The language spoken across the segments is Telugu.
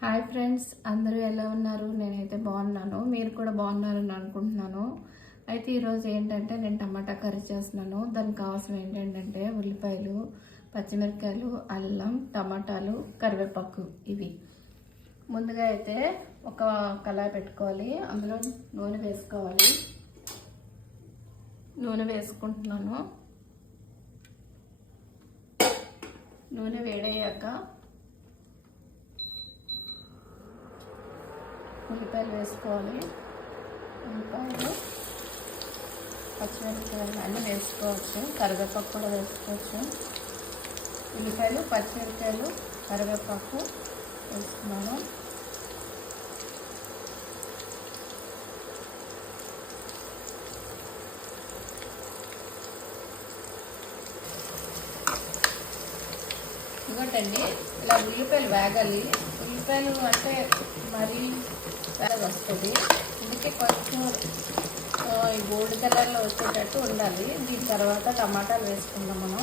హాయ్ ఫ్రెండ్స్, అందరూ ఎలా ఉన్నారు? నేనైతే బాగున్నాను. మీరు కూడా బాగున్నారని అనుకుంటున్నాను. అయితే ఈరోజు ఏంటంటే నేను టమాటా కర్రీ చేస్తున్నాను. దానికి కావాల్సిన ఏంటంటే ఉల్లిపాయలు, పచ్చిమిరపకాయలు, అల్లం, టమాటాలు, కరివేపాకు. ఇవి ముందుగా అయితే ఒక కళాయి పెట్టుకోవాలి. అందులో నూనె వేసుకోవాలి. నూనె వేసుకుంటున్నాను. నూనె వేడయ్యాక ఉల్లిపాయలు వేసుకోవాలి. ఉల్లిపాయలు, పచ్చిమిరపకాయలు అన్నీ వేసుకోవచ్చు. కరివేపాకు కూడా వేసుకోవచ్చు. ఉల్లిపాయలు, పచ్చిమిరపకాయలు, కరివేపాకు వేసుకున్నాను. ఇంకోటండి, ఇలా ఉల్లిపాయలు వేగాలి. ఉల్లిపాయలు అంటే మరీ వేగ వస్తుంది. అందుకే కొంచెం ఈ గోల్డ్ కలర్లో వచ్చేటట్టు ఉండాలి. దీని తర్వాత టమాటాలు వేసుకుందాం మనం.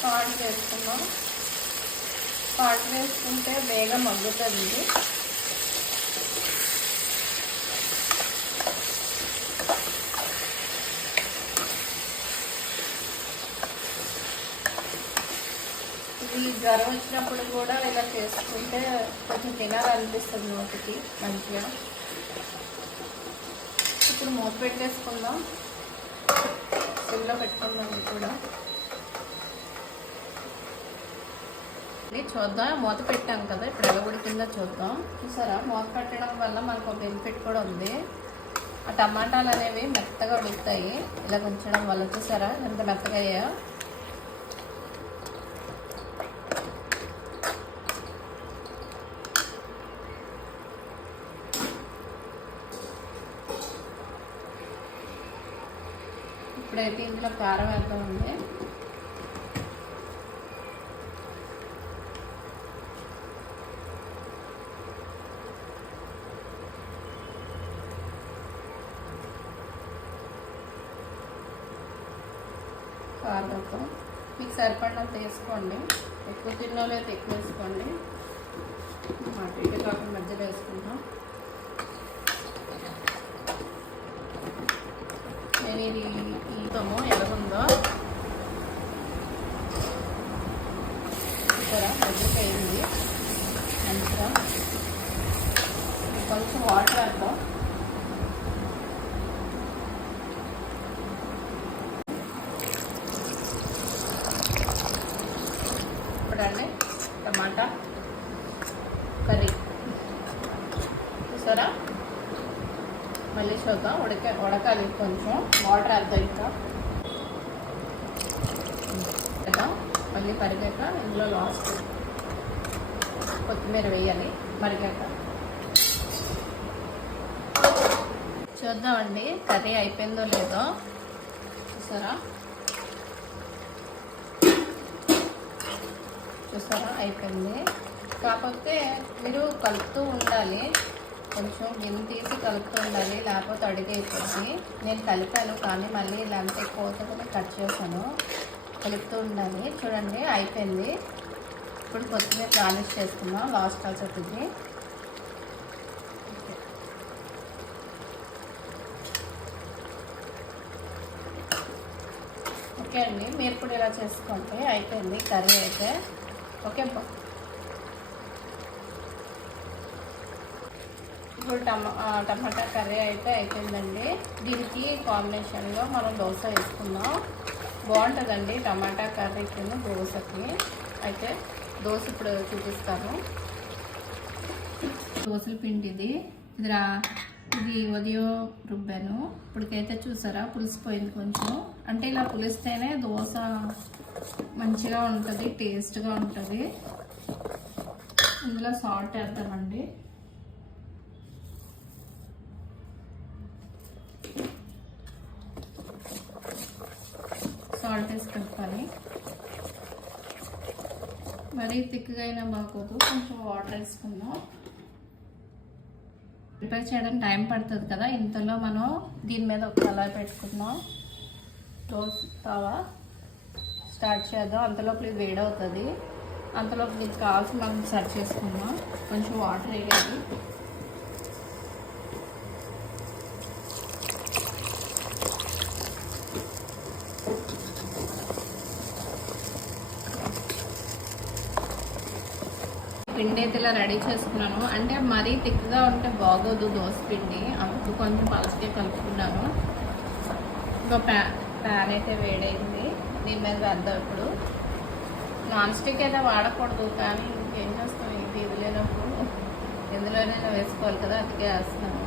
సాల్ట్ వేసుకుందాం. సాల్ట్ వేసుకుంటే వేగం మగ్గుతుంది. ఈ జ్వరం వచ్చినప్పుడు కూడా ఇలా చేసుకుంటే కొంచెం తినాలనిపిస్తుంది నోటికి మంచిగా. ఇప్పుడు మూత పెట్టేసుకుందాం. సిమ్లో పెట్టుకుందాం. ఇది కూడా చూద్దాం. మూత పెట్టాం కదా, ఇప్పుడు ఎలా ఉడికిందో చూద్దాం. చూసారా, మూత పెట్టడం వల్ల మనకు ఒక బెనిఫిట్ కూడా ఉంది. ఆ టమాటాలు అనేవి మెత్తగా ఉడుకుతాయి ఇలా ఉంచడం వల్ల. చూసారా ఎంత మెత్తగా అయ్యాయో. ఇప్పుడైతే ఇందులో కారం వేద్దామండి. కారం వేద్దాం. మీకు సరిపడినంత వేసుకోండి. ఎక్కువ తిన్నోళ్ళు అయితే ఎక్కువ వేసుకోండి. అటు ఇటు కాకుండా మధ్యలో వేసుకుంటాం. నేను ఇది ఈతము ఎలాగుందో ఇక్కడ మధ్యలో అయింది మంచిగా. కొంచెం వాటర్ వేద్దాం. ఇప్పుడండి టమాటా కర్రీ చూసారా. మళ్ళీ చూద్దాం. ఉడకాలి. కొంచెం వాటర్ వేద్దాం. ఇంకా వేద్దాం. మళ్ళీ పరిగాక ఇందులో లాస్ట్ కొత్తిమీర వేయాలి. మరిగాక చూద్దామండి కర్రీ అయిపోయిందో లేదో. చూసారా అయిపోయింది. కాకపోతే మీరు కలుపుతూ ఉండాలి. కొంచెం గిన్నె తీసి కలుపుతూ ఉండాలి, లేకపోతే అడిగైపోతుంది. నేను కలిపాను కానీ మళ్ళీ ఇలాంటి కోతని కట్ చేశాను. కలుపుతూ ఉండాలి. చూడండి అయిపోయింది. ఇప్పుడు కొత్తిమీర గార్నిష్ చేసుకుందాం లాస్ట్ వచ్చేది. ఓకే అండి, మీరు కూడా ఇలా చేసుకోండి. అయిపోయింది కర్రీ అయితే. ఓకే, ఇప్పుడు టమాటా కర్రీ అయితే అయిపోయిందండి. దీనికి కాంబినేషన్లో మనం దోశ వేసుకుందాం. బాగుంటుందండి టమాటా కర్రీకి దోశకి. అయితే దోశ ఇప్పుడు చూపిస్తాను. దోశల పిండి ఇది ఉదయం రుబ్బాను. ఇప్పటికైతే చూసారా పులిసిపోయింది కొంచెం. అంటే ఇలా పులిస్తేనే దోశ మంచిగా ఉంటుంది, టేస్ట్గా ఉంటుంది. ఇందులో సాల్ట్ వేద్దామండి. సాల్ట్ వేసి కలపాలి. మరీ థిక్గా అయినా బాగోదు. కొంచెం వాటర్ వేసుకుందాం. ప్రిపేర్ చేయడానికి టైం పడుతుంది కదా, ఇంతలో మనం దీని మీద ఒక కళాయి పెట్టుకుందాం. దోశ తావా స్టార్ట్ చేద్దాం. అంతలోపు ఇది వేడవుతుంది. అంతలోపు మీకు కావాల్సిన మనం సర్వ్ చేసుకుందాం. కొంచెం వాటర్ వేయాలి. పిండి అయితే ఇలా రెడీ చేసుకున్నాను. అంటే మరీ థిక్గా ఉంటే బాగోదు దోశ పిండి, అందుకు కొంచెం పలచగా కలుపుకున్నాను. ఇంకో ప్యాన్ అయితే వేడైంది. దీని మీద వేద్దాం. ఇప్పుడు నాన్ స్టిక్ అయితే వాడకూడదు, కానీ ఇంకేం చేస్తాం, ఇది లేనప్పుడు ఎందులోనైనా వేసుకోవాలి కదా, అందుకే వేస్తున్నాను.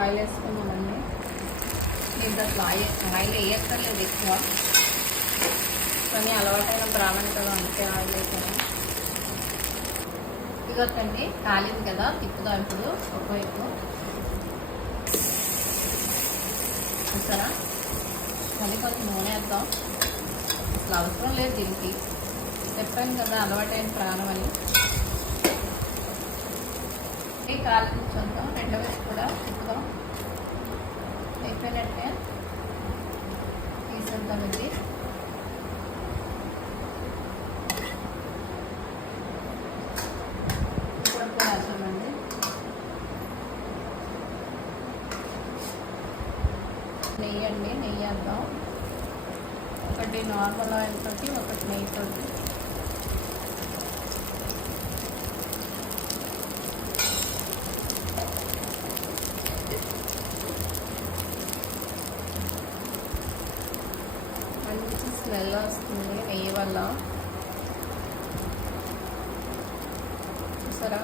ఆయిల్ వేసుకున్నామండి. దీంట్లో ఆయిల్ వేయక్కర్లేదు ఎక్కువ, కానీ అలవాటైన బ్రాహ్మణ కదా, అందుకే ఆయిల్ వేసాను. ఇదొకండి కాలింది కదా, తిప్పుదాం ఇప్పుడు ఒకవైపు. చూసారా, మళ్ళీ కొంచెం నూనె వేద్దాం. అసలు అవసరం లేదు దీనికి, చెప్పాను కదా అలవాటైన ప్రాణం అని. కాలు కూర్చొద్దాం, రెండో వైపు కూడా తిప్పుదాం. అయిపోయినట్టే తీసేద్దాం. ఇది ఇప్పుడు వేద్దామండి. నెయ్యి అండి, నెయ్యి వేద్దాం. ఒకటి నార్మల్ ఆయిల్ తోటి, ఒకటి నెయ్యి తోటి. మంచి స్మెల్ వస్తుంది నెయ్యి వల్ల. చూసారా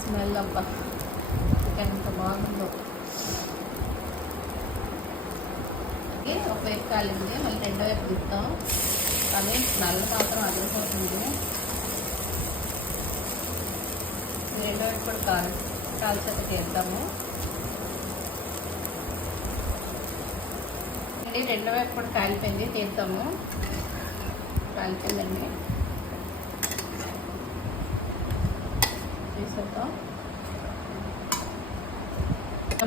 స్మెల్, అబ్బా ఎంత బాగుందో. ఒకవైపు కాలింది, మళ్ళీ రెండో వైపు తిప్పుతాం. కానీ స్మెల్ మాత్రం అదిరిపోతుంది. రెండో వైపు కూడా కాల్చేత తీద్దాము. రెండో వైపు కూడా కాలిపోయింది, తీద్దాము. కాలిపోయిందండి, తీసేద్దాం.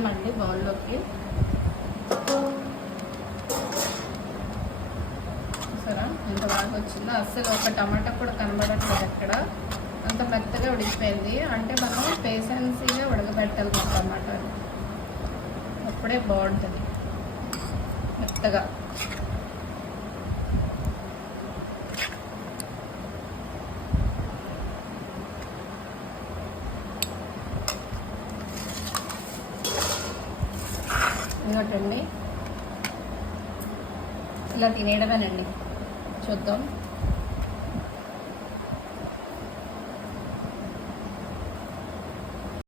అండి బౌల్లోకి. చూసారా ఎంత బాగా వచ్చిందో. అస్సలు ఒక టమాటా కూడా కనబడట్లేదు అక్కడ, అంత మెత్తగా ఉడికిపోయింది. అంటే మనం పేషెన్సీగా ఉడకబెట్టాలి టమాటాలు, అప్పుడే బాగుంటుంది మెత్తగా. ఇంకోటండి, ఇలా తినేయడమేనండి. చూద్దాం.